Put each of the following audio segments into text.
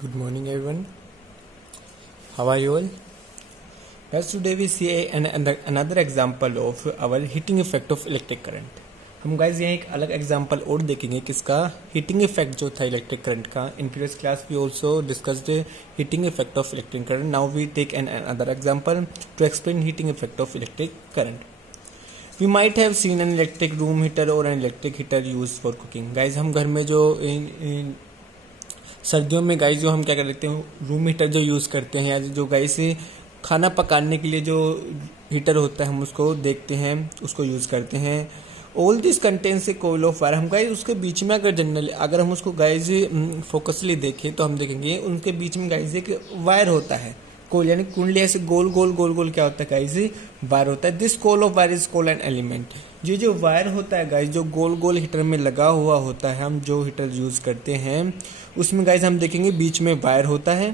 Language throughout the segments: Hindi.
Good morning, everyone. How are you all? Guys, today we see another example of our heating effect of electric current. हम गाइज यहाँ एक अलग एग्जांपल और देखेंगे किसका हीटिंग इफेक्ट जो था इलेक्ट्रिक करंट का. In previous class we also discussed heating effect of electric current. Now we take an other example to explain heating effect of electric current. We might have seen an electric room heater और an electric heater use for cooking. Guys हम घर में जो सर्दियों में गाइस जो हम क्या करते हैं रूम हीटर जो यूज़ करते हैं या जो गाइस खाना पकाने के लिए जो हीटर होता है हम उसको देखते हैं उसको यूज़ करते हैं. All this contains a coil of wire. हम गाइस उसके बीच में अगर हम उसको गाइस फोकसली देखें तो हम देखेंगे उनके बीच में गाइस एक वायर होता है. कोयल यानी कुंडली ऐसे गोल गोल गोल गोल क्या होता है गाइस वायर होता है. This coil of wire is called an element. ये जो वायर होता है गाइस जो गोल गोल हीटर में लगा हुआ होता है हम जो हीटर यूज करते हैं उसमें गाइस हम देखेंगे बीच में वायर होता है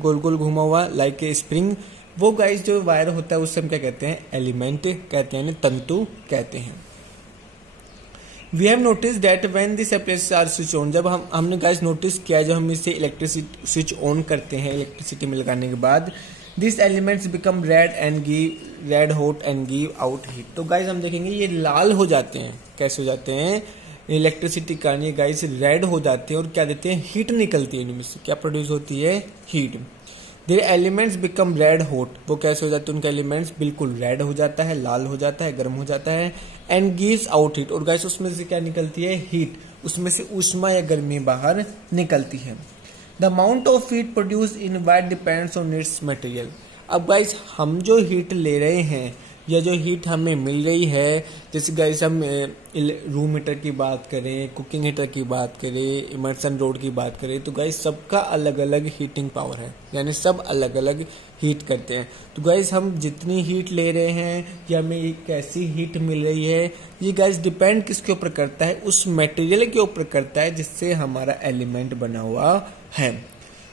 गोल गोल घुमा हुआ लाइक ए स्प्रिंग. वो गाइस जो वायर होता है उससे हम क्या कहते हैं एलिमेंट कहते हैं तंतु कहते हैं. We have notice that when this appliances are switch on. जब हमने गाइस नोटिस किया जब हम इसे इलेक्ट्रिसिटी स्विच ऑन करते हैं इलेक्ट्रिसिटी में लगाने के बाद this elements become red hot and give out heat. तो गाइस हम देखेंगे ये लाल हो जाते हैं. कैसे हो जाते हैं इलेक्ट्रिसिटी कारण ये गाइस रेड हो जाते हैं और क्या देते हैं हीट निकलती है. इनमें से क्या प्रोड्यूस होती है heat. Their elements become red hot. वो कैसे हो जाते हैं उनके एलिमेंट्स बिल्कुल रेड हो जाता है लाल हो जाता है गर्म हो जाता है एंड गिव्स आउट हीट. और गाइस उसमें से क्या निकलती है हीट. उसमें से ऊष्मा या गर्मी बाहर निकलती है. The amount of heat produce in wire depends on it's material. अब गाइस हम जो हीट ले रहे हैं या जो हीट हमें मिल रही है जैसे गाइस हम रूम हीटर की बात करें कुकिंग हीटर की बात करें इमर्सन रोड की बात करें तो गाइस सबका अलग अलग हीटिंग पावर है यानी सब अलग अलग हीट करते हैं. तो गाइस हम जितनी हीट ले रहे हैं या हमें कैसी हीट मिल रही है ये गाइस डिपेंड किसके ऊपर करता है उस मटेरियल के ऊपर करता है जिससे हमारा एलिमेंट बना हुआ है.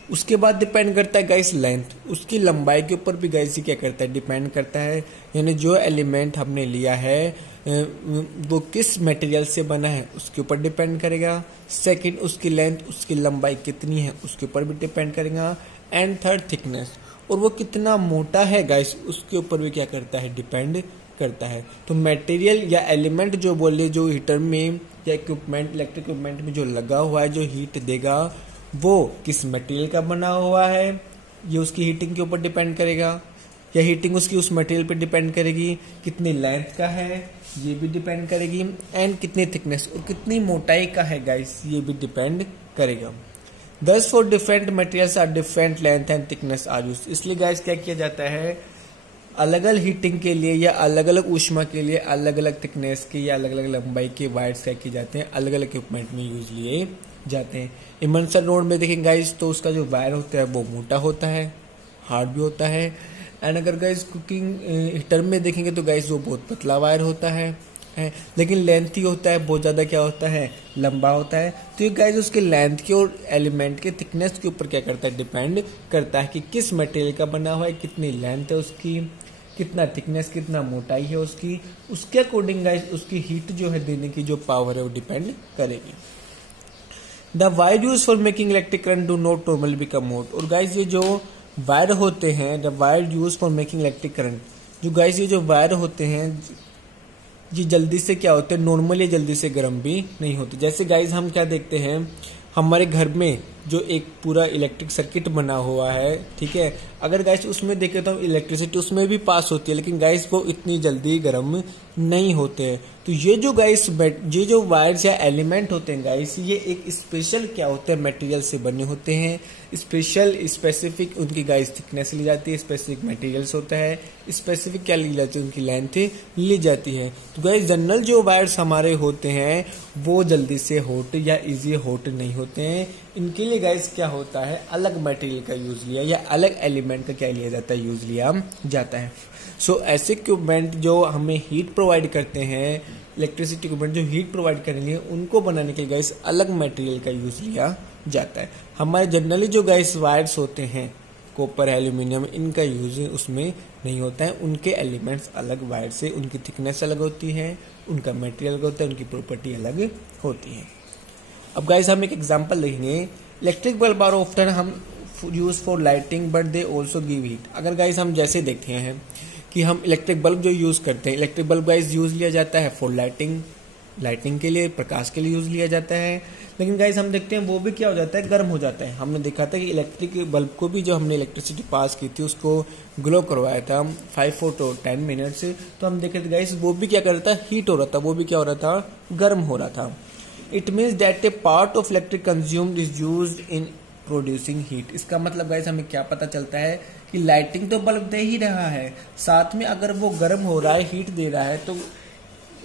उसके बाद डिपेंड करता है गाइस लेंथ. उसकी लंबाई के ऊपर भी गाइस क्या करता है डिपेंड करता है. यानी जो एलिमेंट हमने लिया है वो किस मटेरियल से बना है उसके ऊपर डिपेंड करेगा. सेकंड उसकी लेंथ उसकी लंबाई कितनी है उसके ऊपर भी डिपेंड करेगा. एंड थर्ड थिकनेस और वो कितना मोटा है गाइस उसके ऊपर भी क्या करता है डिपेंड करता है. तो मटेरियल या एलिमेंट जो बोले जो हीटर में या इक्विपमेंट इलेक्ट्रिक इक्विपमेंट में जो लगा हुआ है जो हीट देगा वो किस मटेरियल का बना हुआ है ये उसकी हीटिंग के ऊपर डिपेंड करेगा या हीटिंग उसकी उस मटेरियल पे डिपेंड करेगी. कितनी लेंथ का है ये भी डिपेंड करेगी एंड कितनी थिकनेस और कितनी मोटाई का है गाइस ये भी डिपेंड करेगा. Thus for different materials are different length and thickness are used. इसलिए गाइस क्या किया जाता है अलग अलग हीटिंग के लिए या अलग अलग ऊष्मा के लिए अलग अलग थिकनेस के या अलग अलग लंबाई के वायर्स क्या किए जाते हैं अलग अलग इक्विपमेंट में यूज लिए जाते हैं. इमर्सन रोड में देखेंगे गाइस तो उसका जो वायर होता है वो मोटा होता है हार्ड भी होता है. एंड अगर गाइस कुकिंग हीटर में देखेंगे तो गाइस वो बहुत पतला वायर होता है लेकिन लेंथी होता है बहुत ज्यादा क्या होता है लंबा होता है. तो ये गाइस उसके लेंथ के और एलिमेंट के थिकनेस के ऊपर क्या करता है डिपेंड करता है कि किस मटेरियल का बना हुआ है कितनी लेंथ है उसकी कितना थिकनेस कितना मोटाई है उसके अकॉर्डिंग गाइस उसकी हीट जो है देने की जो पावर है वो डिपेंड करेगी. The wire use for making electric current do not normally become hot. और गाइस ये जो वायर होते हैं the wire use for making electric current जो गाइस ये जो वायर होते हैं ये जल्दी से क्या होते हैं नॉर्मली जल्दी से गर्म भी नहीं होते. जैसे गाइस हम क्या देखते हैं हमारे घर में जो एक पूरा इलेक्ट्रिक सर्किट बना हुआ है ठीक है अगर गाइस उसमें देखें तो इलेक्ट्रिसिटी उसमें भी पास होती है लेकिन गाइस वो इतनी जल्दी गर्म नहीं होते हैं. तो ये जो गाइस ये जो वायर्स या एलिमेंट होते हैं गाइस ये एक स्पेशल क्या होते हैं मटेरियल से बने होते हैं. स्पेसिफिक उनकी गाइस थिकनेस ली जाती है स्पेसिफिक मटेरियल्स होता है स्पेसिफिक क्या ली जाती है उनकी लेंथ ली जाती है. तो गाइस जनरल जो वायर्स हमारे होते हैं वो जल्दी से हॉट या इजी हॉट नहीं होते हैं. इनके लिए गाइस क्या होता है अलग मटेरियल का यूज लिया या अलग एलिमेंट का क्या लिया जाता है यूज लिया जाता है. सो ऐसे इक्विपमेंट जो हमें हीट प्रोवाइड करते हैं इलेक्ट्रिसिटी इक्विपमेंट जो हीट प्रोवाइड करेंगे उनको बनाने के लिए गाइस अलग मटेरियल का यूज लिया जाता है. हमारे जनरली जो गाइस वायर्स होते हैं कॉपर एल्यूमिनियम इनका यूज उसमें नहीं होता है. उनके एलिमेंट्स अलग वायर से उनकी थिकनेस अलग होती है उनका मटेरियल अलग होता है उनकी प्रॉपर्टी अलग होती है. अब गाइस हम एक एग्जांपल देखेंगे इलेक्ट्रिक बल्ब आर ऑफ्टन हम use for lighting but they also give heat. अगर गाइस हम जैसे देखते हैं कि हम इलेक्ट्रिक बल्ब जो यूज करते हैं, इलेक्ट्रिक बल्ब गाइस यूज लिया जाता है फॉर लाइटिंग के लिए, प्रकाश के लिए यूज लिया जाता है। लेकिन गाइस हम देखते हैं वो भी क्या हो जाता है, गर्म हो जाता है। हमने देखा था कि इलेक्ट्रिक बल्ब को भी जो हमने इलेक्ट्रिसिटी पास की थी उसको ग्लो करवाया था 5 to 10 मिनट्स, तो हम देख रहे थे गाइस वो भी क्या कर रहा था, हीट हो रहा था, वो भी क्या हो रहा था, गर्म हो रहा था। It means that A part of electric consumed is used in producing heat. इसका मतलब गाइस हमें क्या पता चलता है कि लाइटिंग तो बल्ब दे ही रहा है, साथ में अगर वो गर्म हो रहा है, हीट दे रहा है, तो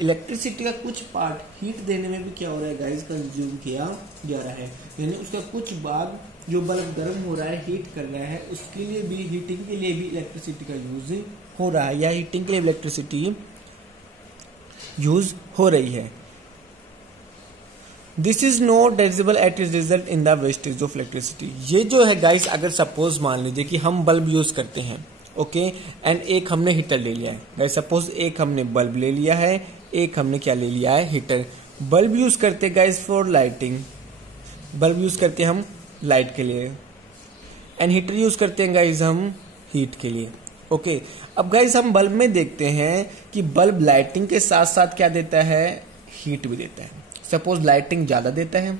इलेक्ट्रिसिटी का कुछ पार्ट हीट देने में भी क्या हो रहा है गाइस, कंज्यूम किया जा रहा है। यानी उसका कुछ भाग जो बल्ब गर्म हो रहा है, हीट कर रहा है, उसके लिए भी, हीटिंग के लिए भी इलेक्ट्रिसिटी का यूज हो रहा है, या हीटिंग के लिए इलेक्ट्रिसिटी यूज हो रही है। This is not divisible at is result in the wastage of electricity. ये जो है गाइस, अगर सपोज मान लीजिए कि हम बल्ब यूज करते हैं, ओके, एंड एक हमने हीटर ले लिया है गाइस, सपोज एक हमने बल्ब ले लिया है, एक हमने क्या ले लिया है, हीटर। बल्ब यूज करते guys for lighting, bulb use करते हैं हम लाइट के लिए, एंड हीटर यूज करते हैं गाइस हम हीट के लिए, ओके। अब गाइस हम बल्ब में देखते हैं कि बल्ब लाइटिंग के साथ साथ क्या देता है, हीट भी देता है। सपोज लाइटिंग ज्यादा देता है,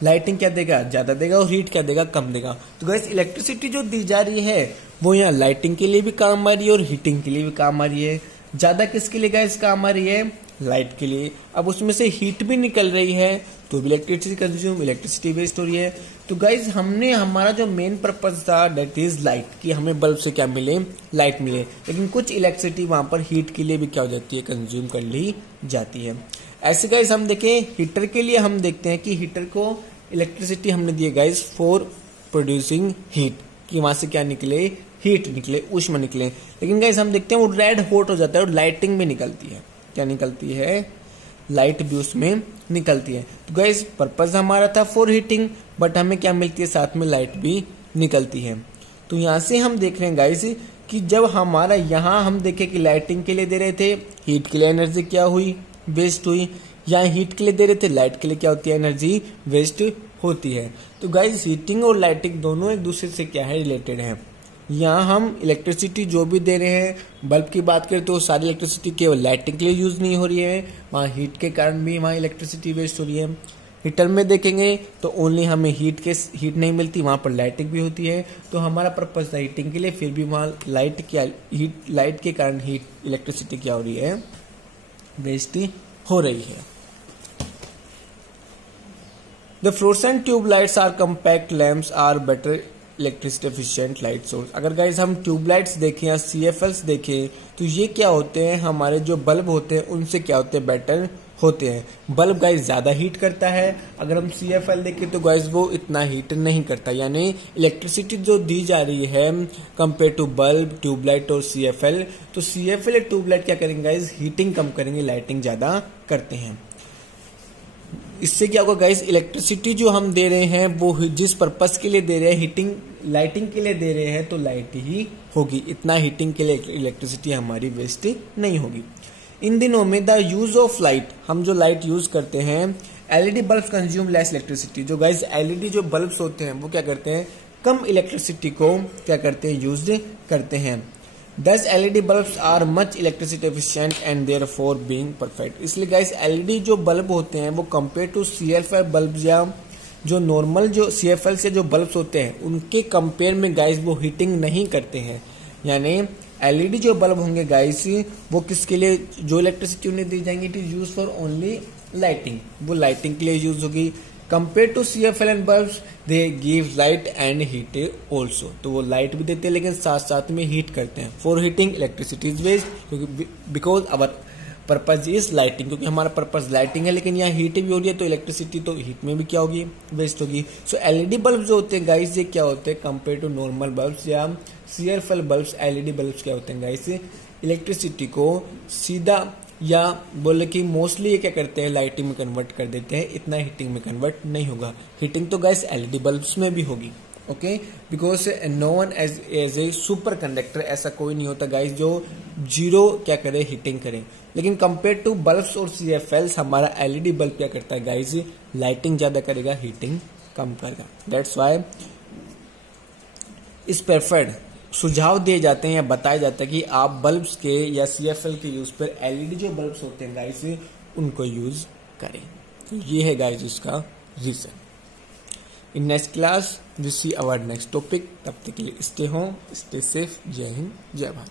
लाइटिंग क्या देगा, ज्यादा देगा, और हीट क्या देगा, कम देगा। तो गाइस इलेक्ट्रिसिटी जो दी जा रही है वो यहाँ लाइटिंग के लिए भी काम आ रही है और हीटिंग के लिए भी काम आ रही है। ज्यादा किसके लिए गाइस काम आ रही है, लाइट के लिए। अब उसमें से हीट भी निकल रही है तो भी इलेक्ट्रिसिटी कंज्यूम, इलेक्ट्रिसिटी वेस्ट हो रही है। तो गाइस हमने, हमारा जो मेन पर्पज था दैट इज लाइट, कि हमें बल्ब से क्या मिले, लाइट मिले। लेकिन कुछ इलेक्ट्रिसिटी वहां पर हीट के लिए भी क्या हो जाती है, कंज्यूम कर ली जाती है। ऐसे गाइस हम देखें हीटर के लिए, हम देखते हैं कि हीटर को इलेक्ट्रिसिटी हमने दी है गाइस फॉर प्रोड्यूसिंग हीट, कि वहां से क्या निकले, हीट निकले, ऊष्मा निकले। लेकिन गाइस हम देखते हैं वो रेड हॉट हो जाता है और लाइटिंग भी निकलती है। क्या निकलती है, लाइट भी उसमें निकलती है। तो गाइस पर्पज हमारा था फॉर हीटिंग, बट हमें क्या मिलती है, साथ में लाइट भी निकलती है। तो यहां से हम देख रहे हैं गाइस कि जब हमारा यहाँ हम देखें कि लाइटिंग के लिए दे रहे थे, हीट के लिए एनर्जी क्या हुई, वेस्ट हुई। यहाँ हीट के लिए दे रहे थे, लाइट के लिए क्या होती है, एनर्जी वेस्ट होती है। तो गाइस हीटिंग और लाइटिंग दोनों एक दूसरे से क्या है, रिलेटेड है। यहाँ हम इलेक्ट्रिसिटी जो भी दे रहे हैं, बल्ब की बात करें तो सारी इलेक्ट्रिसिटी केवल लाइटिंग के लिए यूज नहीं हो रही है, वहाँ हीट के कारण भी वहाँ इलेक्ट्रिसिटी वेस्ट हो रही है। हीटर में देखेंगे तो ओनली हमें हीट नहीं मिलती, वहाँ पर लाइटिंग भी होती है। तो हमारा पर्पज था हीटिंग के लिए, फिर भी वहाँ लाइट के कारण हीट इलेक्ट्रिसिटी क्या हो रही है, वेस्ट हो रही है। The fluorescent tube lights are compact lamps are better electricity efficient light source. अगर गाइस हम ट्यूबलाइट्स देखें या CFLs देखें तो ये क्या होते हैं, हमारे जो बल्ब होते हैं उनसे क्या होते हैं, बेटर होते हैं। बल्ब गाइस ज्यादा हीट करता है, अगर हम CFL देखें तो गाइस वो इतना हीट नहीं करता। यानी इलेक्ट्रिसिटी जो दी जा रही है कंपेयर टू बल्ब, ट्यूबलाइट और CFL, तो CFL या ट्यूबलाइट क्या करेंगे गाइस, हीटिंग कम करेंगे, लाइटिंग ज्यादा करते हैं। इससे क्या होगा गाइस, इलेक्ट्रिसिटी जो हम दे रहे हैं वो जिस पर्पस के लिए दे रहे हैं, हीटिंग लाइटिंग के लिए दे रहे हैं, तो लाइट ही होगी, इतना हीटिंग के लिए इलेक्ट्रिसिटी हमारी वेस्ट नहीं होगी। इन दिनों में द यूज ऑफ लाइट, हम जो लाइट यूज करते हैं, LED bulb consume less electricity. जो गाइस LED जो बल्ब्स होते हैं वो क्या करते हैं, कम इलेक्ट्रिसिटी को क्या करते हैं, यूज करते हैं। Thus LED bulbs are much electricity efficient and therefore being perfect। इसलिए गाइस LED जो बल्ब होते हैं वो कंपेयर टू CFL बल्ब या जो नॉर्मल जो CFL से जो बल्ब्स होते हैं उनके कंपेयर में गाइस वो हीटिंग नहीं करते हैं। यानी LED जो बल्ब होंगे गाइस वो किसके लिए, जो इलेक्ट्रिसिटी उन्हें दी जाएंगी, it is use for only lighting, वो लाइटिंग के लिए यूज होगी। Compare to CFL and bulbs they give light and heat also, तो वो लाइट भी देते हैं लेकिन साथ साथ में हीट करते हैं। For heating electricity is waste, क्योंकि because our purpose is lighting, क्योंकि हमारा पर्पज लाइटिंग है लेकिन यहाँ हीट भी हो रही है, तो इलेक्ट्रिसिटी तो हीट में भी क्या होगी, वेस्ट होगी। सो LED बल्ब जो होते हैं गाइस ये क्या होते हैं, कंपेयर टू नॉर्मल बल्ब्स या CFL बल्ब्स, LED बल्ब्स क्या होते हैं गाइस, इलेक्ट्रिसिटी को सीधा या बोले कि मोस्टली ये क्या करते हैं, लाइटिंग में कन्वर्ट कर देते हैं, इतना हीटिंग में कन्वर्ट नहीं होगा। हीटिंग तो गाइस LED बल्ब्स में भी होगी, okay, because no one as a super conductor, ऐसा कोई नहीं होता गाइस जो जीरो क्या करे, हीटिंग करे। लेकिन कंपेयर टू बल्ब्स और CFLs हमारा LED बल्ब क्या करता है गाइस, लाइटिंग ज्यादा करेगा, हीटिंग कम करेगा। दैट्स वाई इस प्रेफर्ड सुझाव दिए जाते हैं या बताया जाता है कि आप बल्ब्स के या CFL के यूज पर LED जो बल्ब्स होते हैं गाइस उनको यूज करें। तो ये है गाइस इसका reason. In next class we see our next topic. तब तक के लिए स्टे होम, स्टे सेफ। जय हिंद, जय भारत।